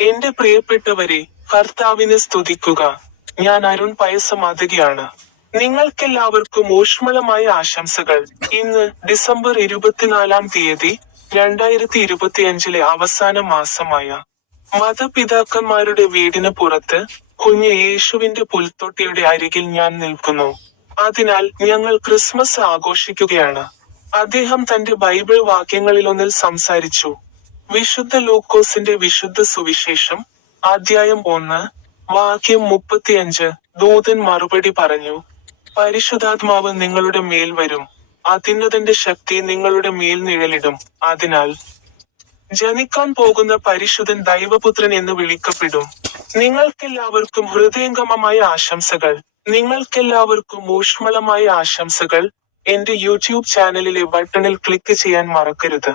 എന്റെ പ്രിയപ്പെട്ടവരെ കർത്താവിനെ സ്തുതിക്കുക. ഞാൻ അരുൺ പയസമാതകയാണ്. നിങ്ങൾക്കെല്ലാവർക്കും ഊഷ്മളമായ ആശംസകൾ. ഇന്ന് ഡിസംബർ ഇരുപത്തിനാലാം തീയതി രണ്ടായിരത്തി ഇരുപത്തിയഞ്ചിലെ അവസാന മാസമായ മതപിതാക്കന്മാരുടെ വീടിന് പുറത്ത് കുഞ്ഞ് യേശുവിന്റെ പുൽത്തൊട്ടിയുടെ അരികിൽ ഞാൻ നിൽക്കുന്നു. അതിനാൽ ഞങ്ങൾ ക്രിസ്മസ് ആഘോഷിക്കുകയാണ്. അദ്ദേഹം തന്റെ ബൈബിൾ വാക്യങ്ങളിലൊന്നിൽ സംസാരിച്ചു. വിശുദ്ധ ലൂക്കോസിന്റെ വിശുദ്ധ സുവിശേഷം അധ്യായം ഒന്ന് വാക്യം മുപ്പത്തിയഞ്ച്. ദൂതൻ മറുപടി പറഞ്ഞു പരിശുദ്ധാത്മാവ് നിങ്ങളുടെ മേൽ വരും. അത്യുന്നതന്റെ ശക്തി നിങ്ങളുടെ മേൽ നിഴലിടും. അതിനാൽ ജനിക്കാൻ പോകുന്ന പരിശുദ്ധൻ ദൈവപുത്രൻ എന്ന് വിളിക്കപ്പെടും. നിങ്ങൾക്കെല്ലാവർക്കും ഹൃദയംഗമമായ ആശംസകൾ. നിങ്ങൾക്കെല്ലാവർക്കും ഊഷ്മളമായ ആശംസകൾ. എന്റെ യൂട്യൂബ് ചാനലിലെ ബട്ടണിൽ ക്ലിക്ക് ചെയ്യാൻ മറക്കരുത്.